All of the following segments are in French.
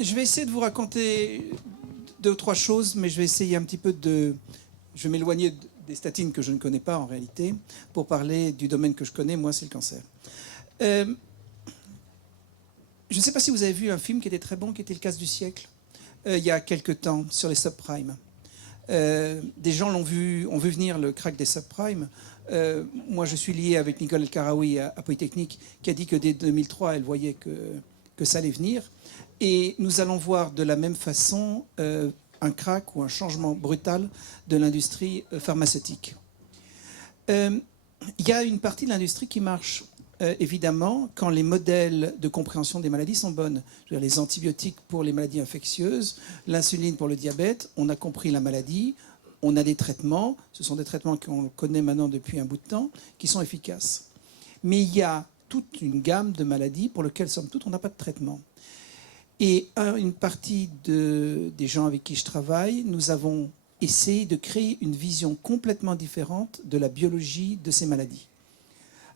Je vais essayer de vous raconter deux ou trois choses, mais je vais essayer un petit peu de... Je vais m'éloigner des statines que je ne connais pas en réalité, pour parler du domaine que je connais, moi c'est le cancer. Je ne sais pas si vous avez vu un film qui était très bon, qui était Le Casse du siècle, il y a quelques temps, sur les subprimes. Des gens ont vu venir le crack des subprimes. Moi, je suis lié avec Nicole El Karaoui à Polytechnique, qui a dit que dès 2003, elle voyait que ça allait venir. Et nous allons voir de la même façon un crack ou un changement brutal de l'industrie pharmaceutique. Il y a une partie de l'industrie qui marche. Évidemment, quand les modèles de compréhension des maladies sont bonnes. Je veux dire, les antibiotiques pour les maladies infectieuses, l'insuline pour le diabète, on a compris la maladie, on a des traitements, ce sont des traitements qu'on connaît maintenant depuis un bout de temps, qui sont efficaces. Mais il y a toute une gamme de maladies pour lesquelles, somme toute, on n'a pas de traitement. Et une partie des gens avec qui je travaille, nous avons essayé de créer une vision complètement différente de la biologie de ces maladies.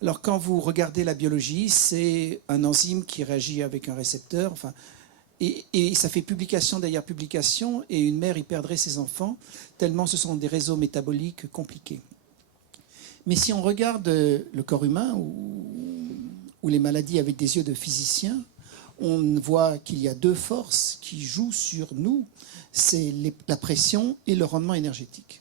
Alors quand vous regardez la biologie, c'est un enzyme qui réagit avec un récepteur, enfin, et ça fait publication derrière publication, et une mère y perdrait ses enfants, tellement ce sont des réseaux métaboliques compliqués. Mais si on regarde le corps humain ou les maladies avec des yeux de physicien, on voit qu'il y a deux forces qui jouent sur nous, c'est la pression et le rendement énergétique.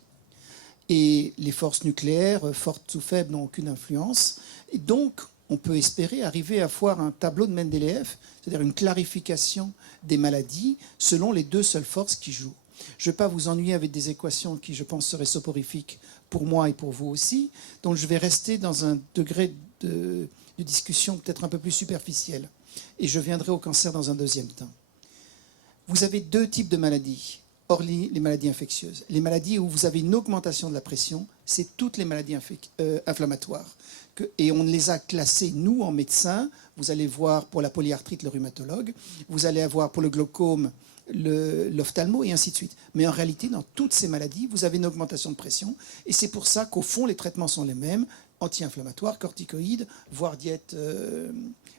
Et les forces nucléaires, fortes ou faibles, n'ont aucune influence. Et donc, on peut espérer arriver à voir un tableau de Mendeleïev, c'est-à-dire une clarification des maladies selon les deux seules forces qui jouent. Je ne vais pas vous ennuyer avec des équations qui, je pense, seraient soporifiques pour moi et pour vous aussi. Donc, je vais rester dans un degré de discussion peut-être un peu plus superficiel. Et je viendrai au cancer dans un deuxième temps. Vous avez deux types de maladies. Or, les maladies infectieuses. Les maladies où vous avez une augmentation de la pression, c'est toutes les maladies inflammatoires. Et on les a classées, nous, en médecins. Vous allez voir pour la polyarthrite, le rhumatologue. Vous allez avoir pour le glaucome, l'ophtalmo, et ainsi de suite. Mais en réalité, dans toutes ces maladies, vous avez une augmentation de pression. Et c'est pour ça qu'au fond, les traitements sont les mêmes. Anti-inflammatoires, corticoïdes, voire diète...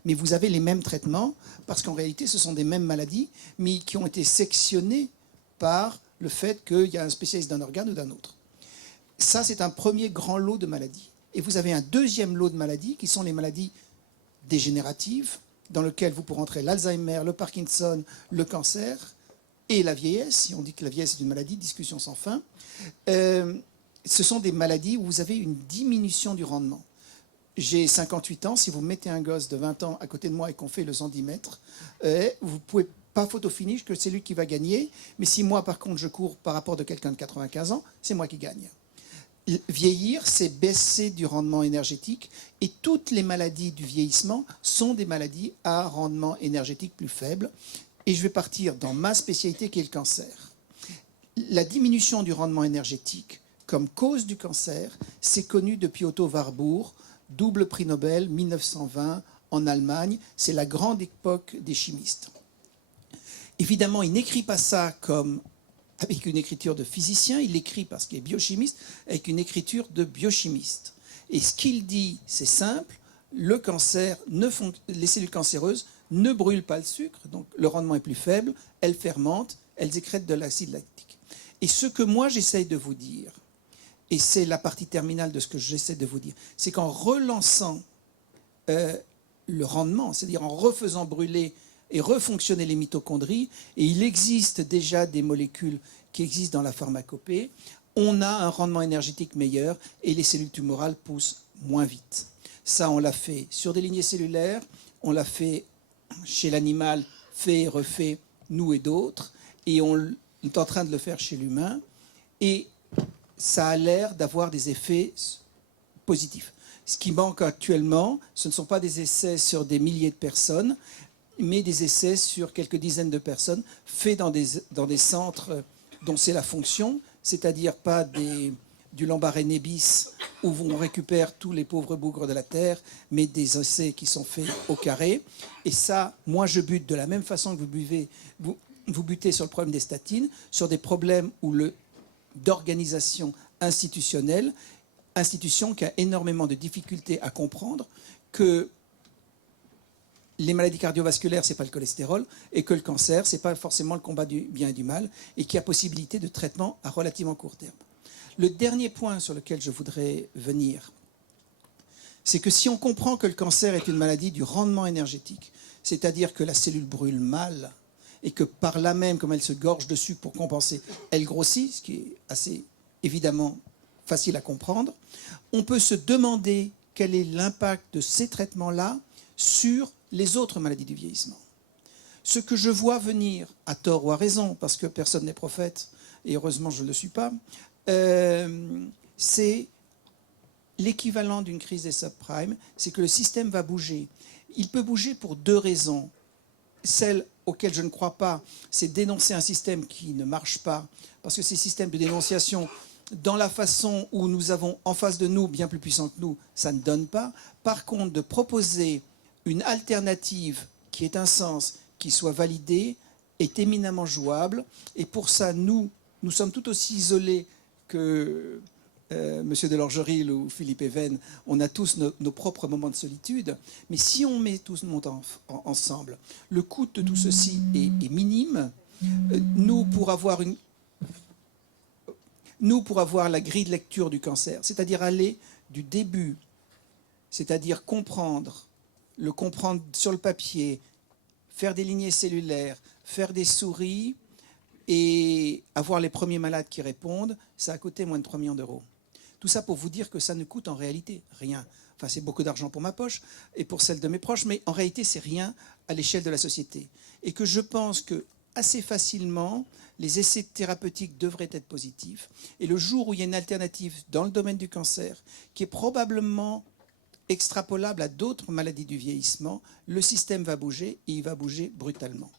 mais vous avez les mêmes traitements, parce qu'en réalité, ce sont des mêmes maladies, mais qui ont été sectionnées par le fait qu'il y a un spécialiste d'un organe ou d'un autre. Ça, c'est un premier grand lot de maladies. Et vous avez un deuxième lot de maladies, qui sont les maladies dégénératives, dans lequel vous pourrez entrer l'Alzheimer, le Parkinson, le cancer et la vieillesse. Si on dit que la vieillesse est une maladie, discussion sans fin. Ce sont des maladies où vous avez une diminution du rendement. J'ai 58 ans, si vous mettez un gosse de 20 ans à côté de moi et qu'on fait le 110 mètres, vous pouvez pas photo finish que c'est lui qui va gagner, mais si moi par contre je cours par rapport de quelqu'un de 95 ans, c'est moi qui gagne. Vieillir, c'est baisser du rendement énergétique, et toutes les maladies du vieillissement sont des maladies à rendement énergétique plus faible. Et je vais partir dans ma spécialité qui est le cancer. La diminution du rendement énergétique comme cause du cancer, c'est connu depuis Otto Warburg, double prix Nobel, 1920, en Allemagne. C'est la grande époque des chimistes. Évidemment, il n'écrit pas ça comme avec une écriture de physicien, il l'écrit parce qu'il est biochimiste, avec une écriture de biochimiste. Et ce qu'il dit, c'est simple, le cancer, les cellules cancéreuses ne brûlent pas le sucre, donc le rendement est plus faible, elles fermentent, elles écrètent de l'acide lactique. Et ce que moi j'essaye de vous dire, et c'est la partie terminale de ce que j'essaie de vous dire, c'est qu'en relançant le rendement, c'est-à-dire en refaisant brûler et refonctionner les mitochondries, et il existe déjà des molécules qui existent dans la pharmacopée, on a un rendement énergétique meilleur et les cellules tumorales poussent moins vite. Ça, on l'a fait sur des lignées cellulaires, on l'a fait chez l'animal, fait et refait, nous et d'autres, et on est en train de le faire chez l'humain, et ça a l'air d'avoir des effets positifs. Ce qui manque actuellement, ce ne sont pas des essais sur des milliers de personnes, mais des essais sur quelques dizaines de personnes, faits dans des centres dont c'est la fonction, c'est-à-dire pas du Lambaréné bis, où on récupère tous les pauvres bougres de la Terre, mais des essais qui sont faits au carré. Et ça, moi je bute de la même façon que vous butez sur le problème des statines, sur des problèmes d'organisation institutionnelle, institution qui a énormément de difficultés à comprendre que les maladies cardiovasculaires, ce n'est pas le cholestérol, et que le cancer, ce n'est pas forcément le combat du bien et du mal, et qu'il y a possibilité de traitement à relativement court terme. Le dernier point sur lequel je voudrais venir, c'est que si on comprend que le cancer est une maladie du rendement énergétique, c'est-à-dire que la cellule brûle mal, et que par là même, comme elle se gorge de sucre pour compenser, elle grossit, ce qui est assez évidemment facile à comprendre, on peut se demander quel est l'impact de ces traitements-là sur les autres maladies du vieillissement. Ce que je vois venir, à tort ou à raison, parce que personne n'est prophète, et heureusement je ne le suis pas, c'est l'équivalent d'une crise des subprimes, c'est que le système va bouger. Il peut bouger pour deux raisons. Celle auquel je ne crois pas, c'est dénoncer un système qui ne marche pas, parce que ces systèmes de dénonciation, dans la façon où nous avons en face de nous, bien plus puissants que nous, ça ne donne pas. Par contre, de proposer une alternative qui ait un sens, qui soit validée, est éminemment jouable. Et pour ça, nous sommes tout aussi isolés que M. Delorgeril ou Philippe Even. On a tous nos propres moments de solitude. Mais si on met tous nos mots ensemble, le coût de tout ceci est minime. Nous, pour avoir la grille de lecture du cancer, c'est-à-dire aller du début, c'est-à-dire le comprendre sur le papier, faire des lignées cellulaires, faire des souris et avoir les premiers malades qui répondent, ça a coûté moins de 3 millions d'euros. Tout ça pour vous dire que ça ne coûte en réalité rien. Enfin, c'est beaucoup d'argent pour ma poche et pour celle de mes proches, mais en réalité, c'est rien à l'échelle de la société. Et que je pense que assez facilement, les essais thérapeutiques devraient être positifs. Et le jour où il y a une alternative dans le domaine du cancer, qui est probablement extrapolable à d'autres maladies du vieillissement, le système va bouger et il va bouger brutalement.